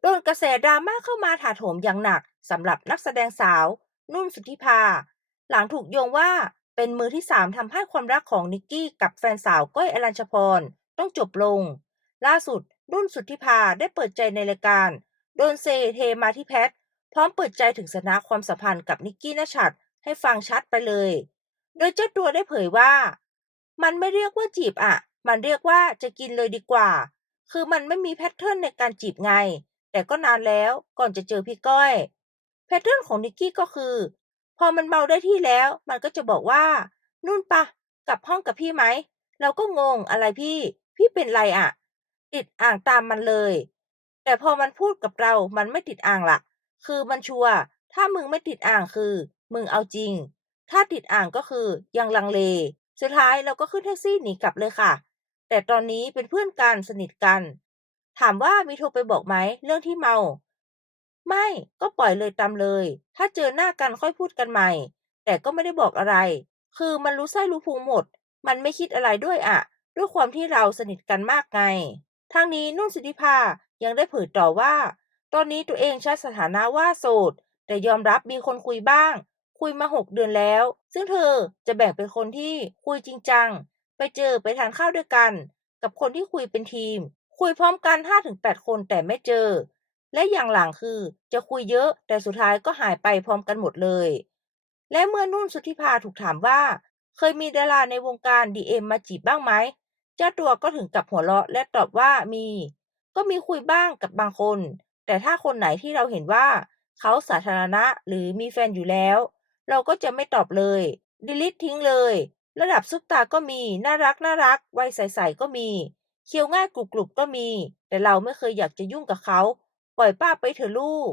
โดนกระแสดราม่าเข้ามาถาโถมอย่างหนักสำหรับนักแสดงสาว นุ่นสุทธิภา หลังถูกโยงว่าเป็นมือที่สามทำให้ความรักของนิกกี้กับแฟนสาวก้อยอรัญชพร ต้องจบลง ล่าสุดนุ่นสุทธิภาได้เปิดใจในรายการ โดนเซเทมาที่แพท พร้อมเปิดใจถึงสถานะความสัมพันธ์กับนิกกี้นชัดให้ฟังชัดไปเลย โดยเจ้าตัวได้เผยว่า มันไม่เรียกว่าจีบอะ มันเรียกว่าจะกินเลยดีกว่า คือมันไม่มีแพทเทิร์นในการจีบไง แต่ก็นานแล้วก่อนจะเจอพี่ก้อย แพทเทิร์นของนิกกี้ก็คือ พอมันเมาได้ที่แล้ว มันก็จะบอกว่า นุ่นปะ กลับห้องกับพี่ไหม เราก็งงอะไรพี่ พี่เป็นไรอะติดอ่างตามมันเลย แต่พอมันพูดกับเรา มันไม่ติดอ่างละคือมันชัวร์ถ้ามึงไม่ติดอ่างคือ มึงเอาจริง ถ้าติดอ่างก็คือยังลังเล สุดท้ายเราก็ขึ้นแท็กซี่หนีกลับเลยค่ะ แต่ตอนนี้เป็นเพื่อนกันสนิทกัน ถามว่ามีโทรไปบอกไหมเรื่องที่เมา ไม่ก็ปล่อยเลยตามเลย ถ้าเจอหน้ากันค่อยพูดกันใหม่ แต่ก็ไม่ได้บอกอะไร คือมันรู้ไส้รู้พุงหมด มันไม่คิดอะไรด้วยอะด้วยความที่เราสนิทกันมากไงทางนี้นุ่นสิทธิภายังได้เผยต่อว่า ตอนนี้ตัวเองใช้สถานะว่าโสด แต่ยอมรับมีคนคุยบ้าง คุยมาหกเดือนแล้ว ซึ่งเธอจะแบ่งเป็นคนที่คุยจริงจัง ไปเจอไปทานข้าวด้วยกัน กับคนที่คุยเป็นทีม คุยพร้อมกัน 5-8 คนแต่ไม่เจอ และอย่างหลังคือ จะคุยเยอะแต่สุดท้ายก็หายไปพร้อมกันหมดเลย และเมื่อนุ่นสุธิภาถูกถามว่า เคยมีดาราในวงการดีเอ็มมาจีบบ้างไหม เจ้าตัวก็ถึงกับหัวเราะและตอบว่ามี ก็มีคุยบ้างกับบางคน แต่ถ้าคนไหนที่เราเห็นว่า เขาสาธารณะหรือมีแฟนอยู่แล้ว เราก็จะไม่ตอบเลยดิลิททิ้งเลย ระดับซุปตาก็มี น่ารักน่ารักวัยใสๆก็มี เคี้ยวง่ายกรุบๆก็มี แต่เราไม่เคยอยากจะยุ่งกับเขา ปล่อยป้าไปเถอะลูก